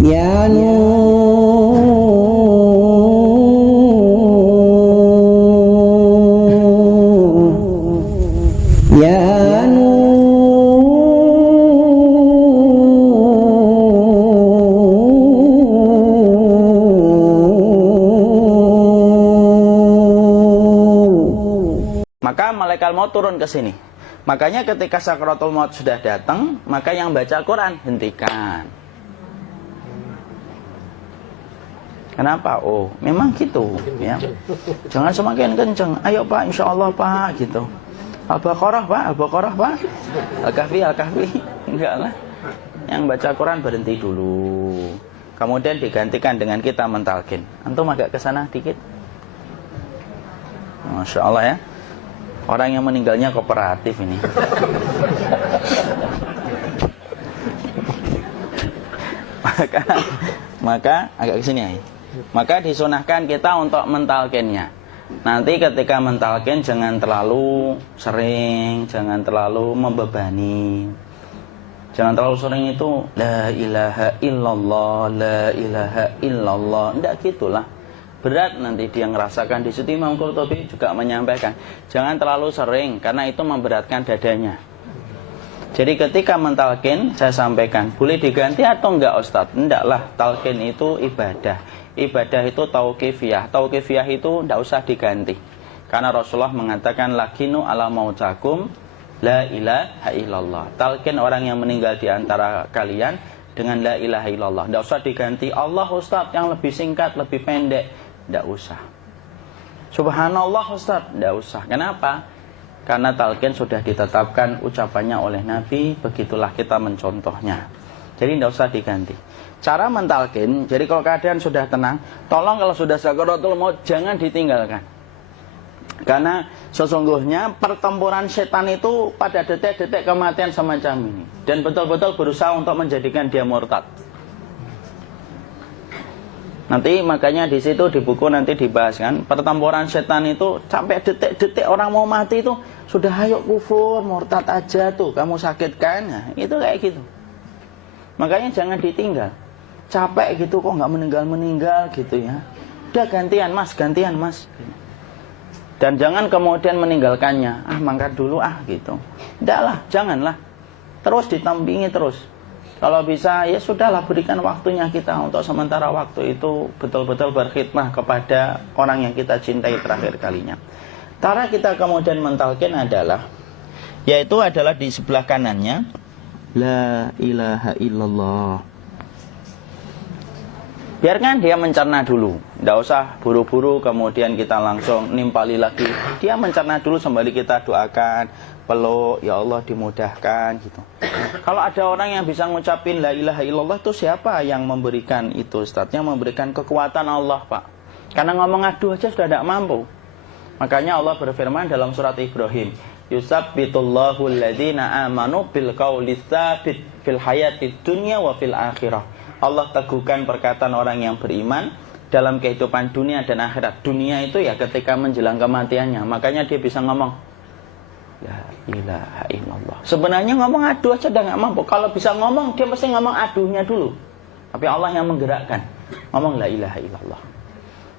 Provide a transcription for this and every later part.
Ya Maka malaikat maut turun ke sini. Makanya ketika sakaratul maut sudah datang, maka yang baca Quran hentikan. Kenapa? Oh, memang gitu ya. Jangan semakin kencang. Ayo Pak, insya Allah Pak, gitu. Al-Baqarah Pak, Al-Baqarah Pak. Al-Kahfi, Al-Kahfi. Enggak lah. Yang baca Quran berhenti dulu. Kemudian digantikan dengan kita mentalkin. Antum agak ke sana dikit. Masya Allah ya. Orang yang meninggalnya kooperatif ini. maka agak ke sini ya. Maka disunahkan kita untuk mentalkinnya. Nanti ketika mentalkin jangan terlalu sering, jangan terlalu membebani. Jangan terlalu sering itu la ilaha illallah, la ilaha illallah. Enggak gitulah. Berat nanti dia ngerasakan. Di situ Imam Qurtubi juga menyampaikan, jangan terlalu sering karena itu memberatkan dadanya. Jadi ketika mentalkin, saya sampaikan, boleh diganti atau enggak Ustadz? Enggaklah, talkin itu ibadah. Ibadah itu tauqifiyah. Tauqifiyah itu enggak usah diganti. Karena Rasulullah mengatakan, lakinu ala mautakum la ilaha illallah. Talkin orang yang meninggal di antara kalian dengan la ilaha illallah. Enggak usah diganti Allah Ustadz yang lebih singkat, lebih pendek. Enggak usah. Subhanallah Ustadz, enggak usah. Kenapa? Karena talqin sudah ditetapkan ucapannya oleh Nabi, begitulah kita mencontohnya. Jadi tidak usah diganti. Cara mentalqin, jadi kalau keadaan sudah tenang, tolong kalau sudah sakaratul maut jangan ditinggalkan. Karena sesungguhnya pertempuran setan itu pada detik-detik kematian semacam ini. Dan betul-betul berusaha untuk menjadikan dia murtad. Nanti makanya di situ di buku nanti dibahas kan, pertempuran setan itu sampai detik-detik orang mau mati itu sudah ayo kufur, murtad aja tuh, kamu sakit kan? Nah, itu kayak gitu. Makanya jangan ditinggal. Capek gitu kok nggak meninggal gitu ya. Udah gantian mas. Dan jangan kemudian meninggalkannya. Mangkat dulu gitu. Tidaklah, janganlah. Terus ditampingi terus. Kalau bisa ya sudahlah, berikan waktunya kita untuk sementara waktu itu betul-betul berkhidmah kepada orang yang kita cintai terakhir kalinya. Cara kita kemudian mentalkin adalah, yaitu adalah di sebelah kanannya la ilaha illallah. Biarkan dia mencerna dulu, tidak usah buru-buru kemudian kita langsung nimpali lagi. Dia mencerna dulu sembari kita doakan, peluk, ya Allah dimudahkan gitu. Kalau ada orang yang bisa ngucapin la ilaha illallah itu siapa yang memberikan itu Ustaz? Yang memberikan kekuatan Allah Pak. Karena ngomong aduh aja sudah tidak mampu. Makanya Allah berfirman dalam surat Ibrahim, yusabbitullahu alladhina amanu bil qawli tsabit fil hayatid dunya wa fil akhirah. Allah teguhkan perkataan orang yang beriman dalam kehidupan dunia dan akhirat. Dunia itu ya ketika menjelang kematiannya. Makanya dia bisa ngomong la ilaha illallah. Sebenarnya ngomong aduh aja udah gak mampu. Kalau bisa ngomong, dia mesti ngomong aduhnya dulu. Tapi Allah yang menggerakkan. Ngomong la ilaha illallah.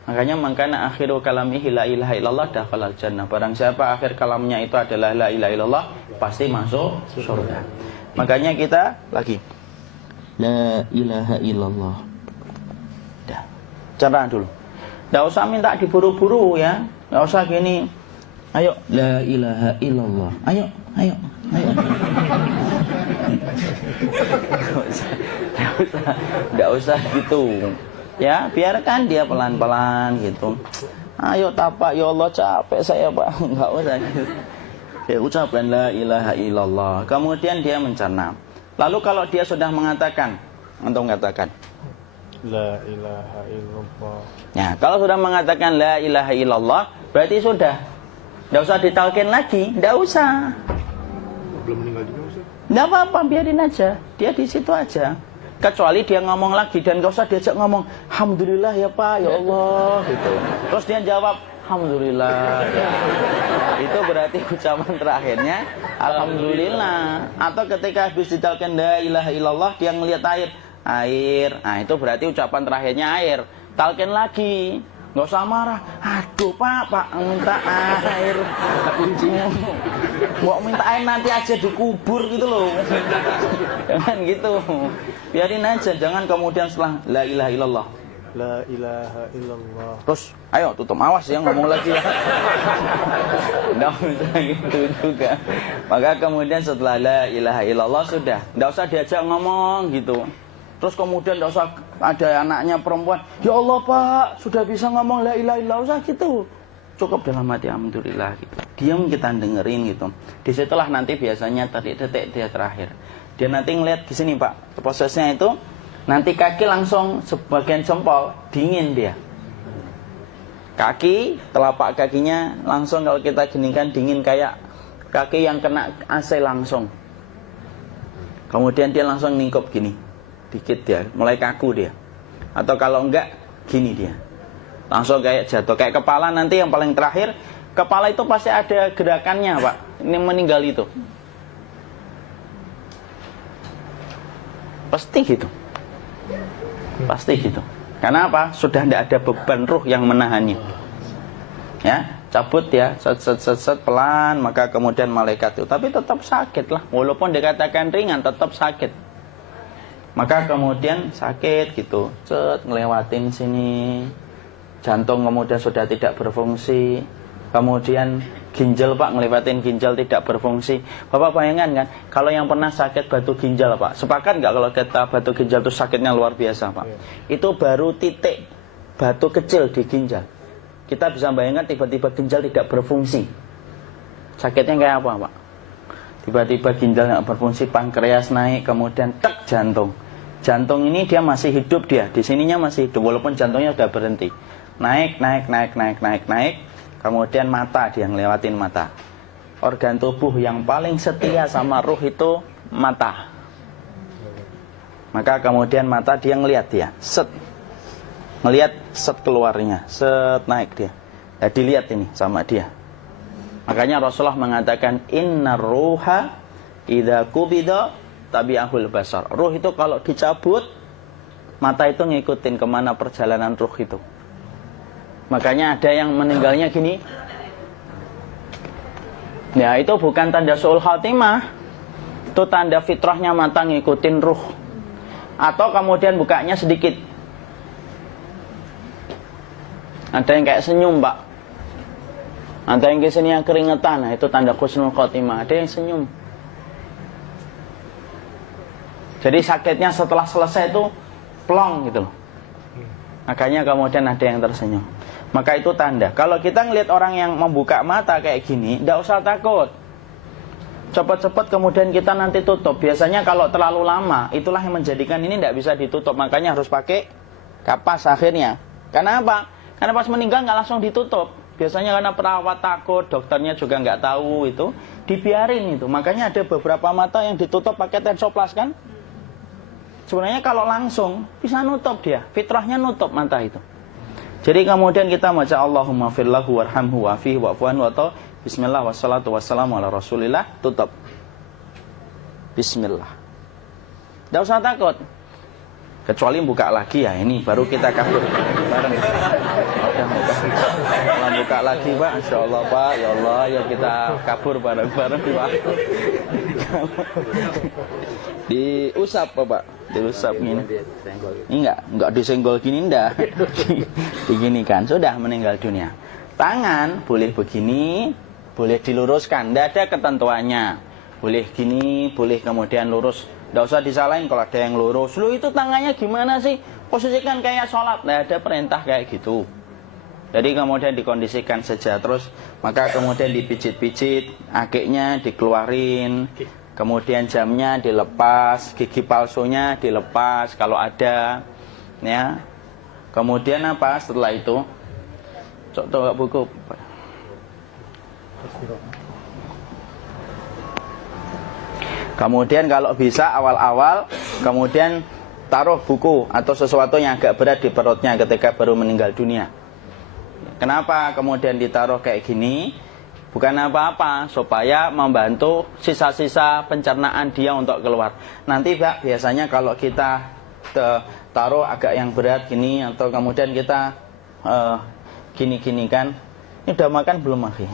Makanya makana akhiru kalamihi la ilaha illallah dakhalal jannah. Barang siapa akhir kalamnya itu adalah la ilaha illallah, pasti masuk surga. Makanya kita lagi la ilaha illallah. Dah. Cara dulu. Enggak usah minta diburu-buru ya. Enggak usah gini. Ayo la ilaha illallah. Ayo. Enggak usah gitu. Ya, biarkan dia pelan-pelan gitu. Ayo tapak, ya Allah capek saya Pak. Enggak usah gitu. Dia ucapkan la ilaha illallah. Kemudian dia mencerna. Lalu kalau dia sudah mengatakan, untuk mengatakan la ilaha illallah. Ya, kalau sudah mengatakan la ilaha illallah, berarti sudah. Tidak usah ditalkin lagi, tidak usah. Belum meninggal juga Ustaz? Tidak apa-apa, biarin aja. Dia di situ aja. Kecuali dia ngomong lagi dan gak usah diajak ngomong alhamdulillah ya Pak, ya Allah gitu. Terus dia jawab alhamdulillah. Itu berarti ucapan terakhirnya alhamdulillah. Atau ketika habis ditalkan la ilaha illallah, dia ngelihat air, air. Nah, itu berarti ucapan terakhirnya air. Talqin lagi, nggak usah marah. Aduh pak minta air. Mau minta air nanti aja dikubur gitu loh. Jangan gitu. Biarin aja, jangan kemudian setelah la ilaha illallah. La ilaha illallah. Terus, ayo tutup, awas ya ngomong lagi ya. Nggak usah gitu juga. Maka kemudian setelah la ilaha illallah sudah, nggak usah diajak ngomong gitu. Terus kemudian nggak usah ada anaknya perempuan, ya Allah pak, sudah bisa ngomong la ilaha illallah, usah gitu. Cukup dalam hati alhamdulillah gitu. Diam kita dengerin gitu. Disitulah nanti biasanya tadi detik dia terakhir. Dia nanti ngeliat di sini pak, prosesnya itu. Nanti kaki langsung sebagian jempol dingin dia. Kaki, telapak kakinya langsung kalau kita geningkan dingin kayak kaki yang kena AC langsung. Kemudian dia langsung ningkup gini, dikit dia, mulai kaku dia. Atau kalau enggak, gini dia. Langsung kayak jatuh, kayak kepala nanti yang paling terakhir. Kepala itu pasti ada gerakannya pak, ini meninggal itu. Pasti gitu. Pasti gitu. Karena apa? Sudah tidak ada beban ruh yang menahannya. Ya, cabut ya, set pelan, maka kemudian malaikat itu. Tapi tetap sakit lah. Walaupun dikatakan ringan, tetap sakit. Maka kemudian sakit gitu. Cet ngelewatin sini. Jantung kemudian sudah tidak berfungsi. Kemudian ginjal pak, ngelewatin ginjal tidak berfungsi. Bapak bayangkan kan, kalau yang pernah sakit batu ginjal pak, sepakat nggak kalau kita batu ginjal itu sakitnya luar biasa pak? Itu baru titik batu kecil di ginjal. Kita bisa bayangkan tiba-tiba ginjal tidak berfungsi. Sakitnya kayak apa pak? Tiba-tiba ginjal nggak berfungsi, pankreas naik, kemudian tek jantung. Jantung ini dia masih hidup dia, di sininya masih hidup walaupun jantungnya sudah berhenti. Naik. Kemudian mata, dia ngelewatin mata. Organ tubuh yang paling setia sama ruh itu mata. Maka kemudian mata dia ngelihat dia, set. Ngelihat set keluarnya, set naik dia. Nah, dilihat ini sama dia. Makanya Rasulullah mengatakan innar ruha idza qubida tabi'ahul basar. Ruh itu kalau dicabut, mata itu ngikutin kemana perjalanan ruh itu. Makanya ada yang meninggalnya gini. Ya itu bukan tanda su'ul khatimah. Itu tanda fitrahnya mata ngikutin ruh. Atau kemudian bukanya sedikit. Ada yang kayak senyum pak. Ada yang kesini yang keringetan. Nah, itu tanda husnul khatimah. Ada yang senyum. Jadi sakitnya setelah selesai itu plong gitu loh. Makanya kemudian ada yang tersenyum. Maka itu tanda. Kalau kita ngelihat orang yang membuka mata kayak gini, tidak usah takut. Cepat-cepat kemudian kita nanti tutup. Biasanya kalau terlalu lama, itulah yang menjadikan ini tidak bisa ditutup. Makanya harus pakai kapas akhirnya. Karena apa? Karena pas meninggal nggak langsung ditutup. Biasanya karena perawat takut, dokternya juga nggak tahu itu, dibiarin itu. Makanya ada beberapa mata yang ditutup pakai tensoplas kan? Sebenarnya kalau langsung bisa nutup dia, fitrahnya nutup mata itu. Jadi kemudian kita baca Allahumma firlahu warhamhu wa'afihi wa'fuanhu atau bismillah wassalatu wassalamu ala rasulillah, tutup. Bismillah. Tidak usah takut. Kecuali buka lagi ya, ini baru kita kabur bareng. Kalau buka lagi Pak, Insya Allah Pak, ya Allah ya kita kabur bareng-bareng Pak. Diusap Pak, diusap gini. Ini enggak disenggol gini enggak. Begini kan, sudah meninggal dunia. Tangan boleh begini, boleh diluruskan, enggak ada ketentuannya. Boleh gini, boleh kemudian lurus. Nggak usah disalahin kalau ada yang lurus. Lu itu tangannya gimana sih? Posisikan kayak sholat. Nah, ada perintah kayak gitu. Jadi kemudian dikondisikan saja. Terus maka kemudian dipijit-pijit, akiknya dikeluarin, kemudian jamnya dilepas, gigi palsunya dilepas kalau ada, ya. Kemudian apa? Setelah itu, coba buku. Kemudian kalau bisa awal-awal, kemudian taruh buku atau sesuatu yang agak berat di perutnya ketika baru meninggal dunia. Kenapa kemudian ditaruh kayak gini? Bukan apa-apa, supaya membantu sisa-sisa pencernaan dia untuk keluar. Nanti Pak, biasanya kalau kita taruh agak yang berat gini, atau kemudian kita gini-gini kan. Ini udah makan belum, akhi?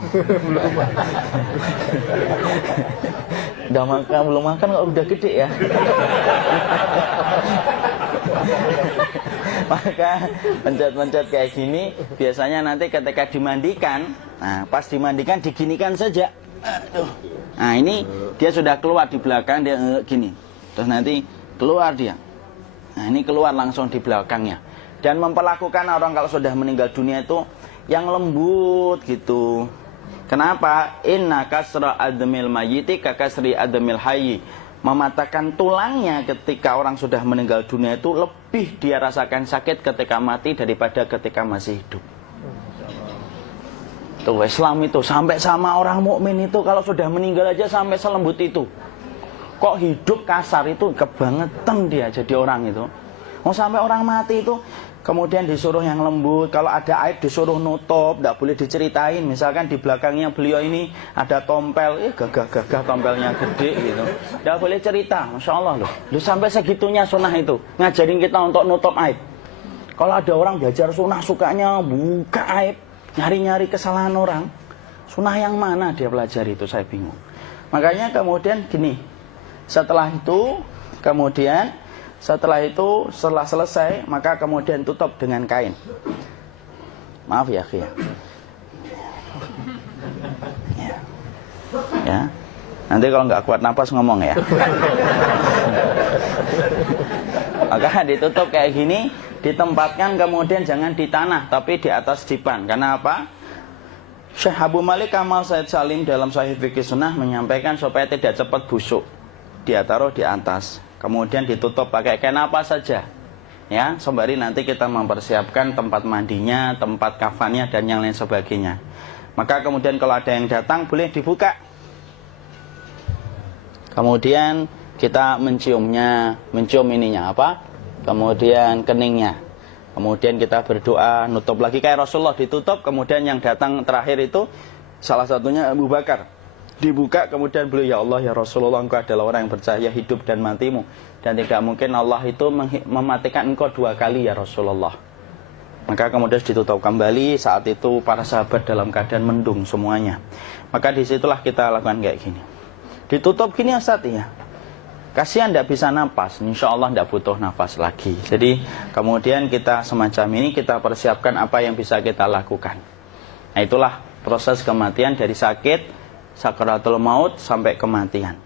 Udah makan belum makan kok udah gede ya. Maka pencet-pencet kayak gini biasanya nanti ketika dimandikan, nah pas dimandikan diginikan saja. Aduh. Nah ini dia sudah keluar di belakang, dia gini. Terus nanti keluar dia. Nah ini keluar langsung di belakangnya. Dan memperlakukan orang kalau sudah meninggal dunia itu yang lembut gitu. Kenapa? Inna kasra admil mayyiti kakasri admil hayyi. Mematahkan tulangnya ketika orang sudah meninggal dunia itu lebih dia rasakan sakit ketika mati daripada ketika masih hidup. Tuh Islam itu sampai sama orang mukmin itu kalau sudah meninggal aja sampai selembut itu. Kok hidup kasar itu kebangetan dia jadi orang itu. Mau sampai orang mati itu kemudian disuruh yang lembut, kalau ada aib disuruh nutup, tidak boleh diceritain. Misalkan di belakangnya beliau ini ada tompel, gagah-gagah tompelnya gede gitu. Tidak boleh cerita, Masya Allah loh. Sampai segitunya sunnah itu, ngajarin kita untuk nutup aib. Kalau ada orang belajar sunnah sukanya buka aib, nyari-nyari kesalahan orang. Sunnah yang mana dia pelajari itu, saya bingung. Makanya kemudian gini, setelah selesai, maka kemudian tutup dengan kain. Maaf ya, akhi. Ya. Nanti kalau nggak kuat napas ngomong ya. Maka ditutup kayak gini, ditempatkan kemudian jangan di tanah, tapi di atas dipan. Karena apa? Syekh Abu Malik Kamal Said Salim dalam Sahih Fikih Sunnah menyampaikan supaya tidak cepat busuk. Dia taruh di atas. Kemudian ditutup pakai kain apa saja, ya, sembari nanti kita mempersiapkan tempat mandinya, tempat kafannya dan yang lain sebagainya. Maka kemudian kalau ada yang datang boleh dibuka. Kemudian kita mencium ininya apa? Kemudian keningnya. Kemudian kita berdoa, nutup lagi kayak Rasulullah ditutup. Kemudian yang datang terakhir itu salah satunya Abu Bakar. Dibuka kemudian beliau, ya Allah ya Rasulullah, engkau adalah orang yang percaya hidup dan matimu, dan tidak mungkin Allah itu mematikan engkau 2 kali ya Rasulullah. Maka kemudian ditutup kembali. Saat itu para sahabat dalam keadaan mendung semuanya. Maka disitulah kita lakukan kayak gini. Ditutup gini Ustaz ya. Kasihan tidak bisa napas, insya Allah tidak butuh nafas lagi. Jadi kemudian kita semacam ini kita persiapkan apa yang bisa kita lakukan. Nah itulah proses kematian dari sakit, sakaratul maut sampai kematian.